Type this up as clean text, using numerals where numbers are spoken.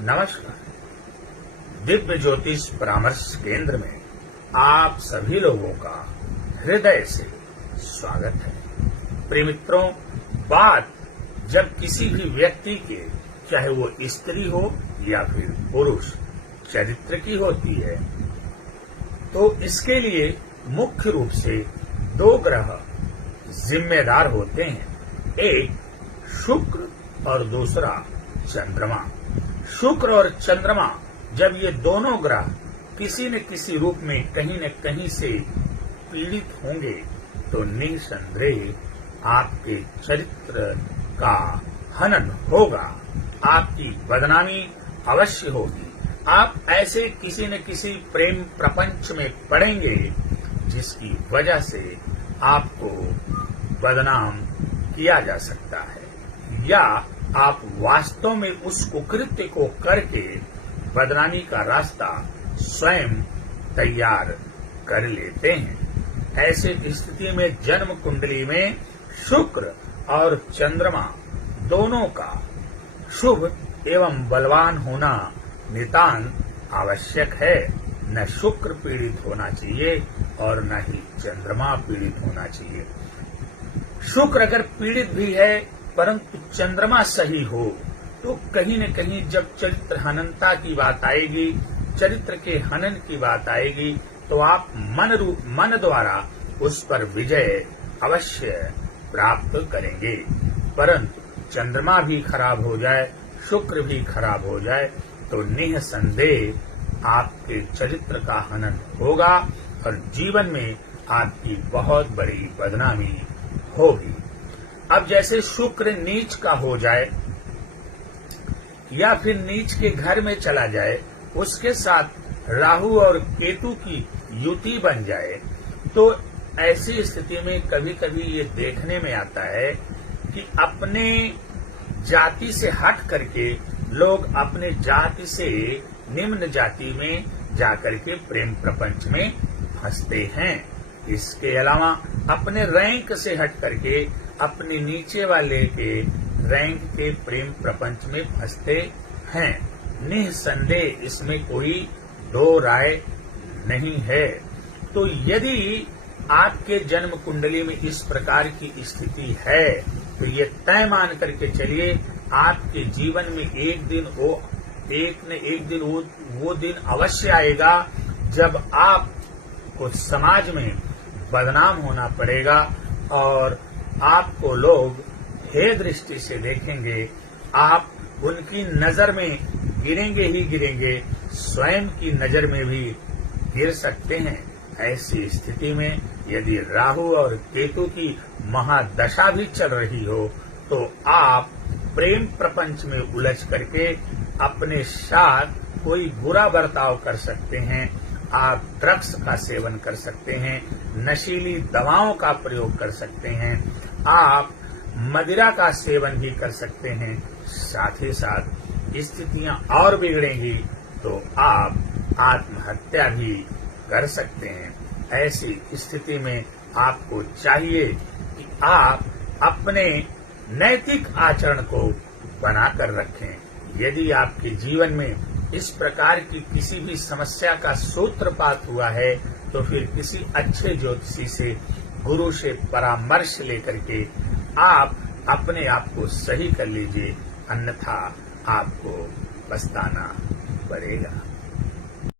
नमस्कार। दिव्य ज्योतिष परामर्श केंद्र में आप सभी लोगों का हृदय से स्वागत है। प्रिय मित्रों, बात जब किसी भी व्यक्ति के, चाहे वो स्त्री हो या फिर पुरुष, चरित्र की होती है, तो इसके लिए मुख्य रूप से दो ग्रह जिम्मेदार होते हैं, एक शुक्र और दूसरा चंद्रमा। शुक्र और चंद्रमा जब ये दोनों ग्रह किसी न किसी रूप में कहीं न कहीं से पीड़ित होंगे तो निसंदेह आपके चरित्र का हनन होगा, आपकी बदनामी अवश्य होगी। आप ऐसे किसी न किसी प्रेम प्रपंच में पड़ेंगे जिसकी वजह से आपको बदनाम किया जा सकता है, या आप वास्तव में उस कुकृत्य को करके बदनामी का रास्ता स्वयं तैयार कर लेते हैं। ऐसे स्थिति में जन्म कुंडली में शुक्र और चंद्रमा दोनों का शुभ एवं बलवान होना नितांत आवश्यक है। न शुक्र पीड़ित होना चाहिए और न ही चंद्रमा पीड़ित होना चाहिए। शुक्र अगर पीड़ित भी है परंतु चंद्रमा सही हो तो कहीं न कहीं जब चरित्र हननता की बात आएगी, चरित्र के हनन की बात आएगी, तो आप मन द्वारा उस पर विजय अवश्य प्राप्त करेंगे। परंतु चंद्रमा भी खराब हो जाए, शुक्र भी खराब हो जाए तो निसंदेह आपके चरित्र का हनन होगा और जीवन में आपकी बहुत बड़ी बदनामी होगी। अब जैसे शुक्र नीच का हो जाए या फिर नीच के घर में चला जाए, उसके साथ राहु और केतु की युति बन जाए, तो ऐसी स्थिति में कभी कभी ये देखने में आता है कि अपने जाति से हट करके लोग अपने जाति से निम्न जाति में जाकर के प्रेम प्रपंच में फंसते हैं। इसके अलावा अपने रैंक से हट करके अपने नीचे वाले के रैंक के प्रेम प्रपंच में फंसते हैं। निसंदेह इसमें कोई दो राय नहीं है। तो यदि आपके जन्म कुंडली में इस प्रकार की स्थिति है तो ये तय मान करके चलिए, आपके जीवन में एक न एक दिन वो दिन अवश्य आएगा जब आपको समाज में बदनाम होना पड़ेगा और आपको लोग हे दृष्टि से देखेंगे। आप उनकी नजर में गिरेंगे ही गिरेंगे, स्वयं की नजर में भी गिर सकते हैं। ऐसी स्थिति में यदि राहु और केतु की महादशा भी चल रही हो तो आप प्रेम प्रपंच में उलझ करके अपने साथ कोई बुरा बर्ताव कर सकते हैं। आप ड्रग्स का सेवन कर सकते हैं, नशीली दवाओं का प्रयोग कर सकते हैं, आप मदिरा का सेवन भी कर सकते हैं। साथ ही साथ स्थितियां और बिगड़ेंगी तो आप आत्महत्या भी कर सकते हैं। ऐसी स्थिति में आपको चाहिए कि आप अपने नैतिक आचरण को बनाकर रखें। यदि आपके जीवन में इस प्रकार की किसी भी समस्या का सूत्रपात हुआ है तो फिर किसी अच्छे ज्योतिषी से, गुरु से परामर्श लेकर के आप अपने आप को सही कर लीजिए, अन्यथा आपको पछताना पड़ेगा।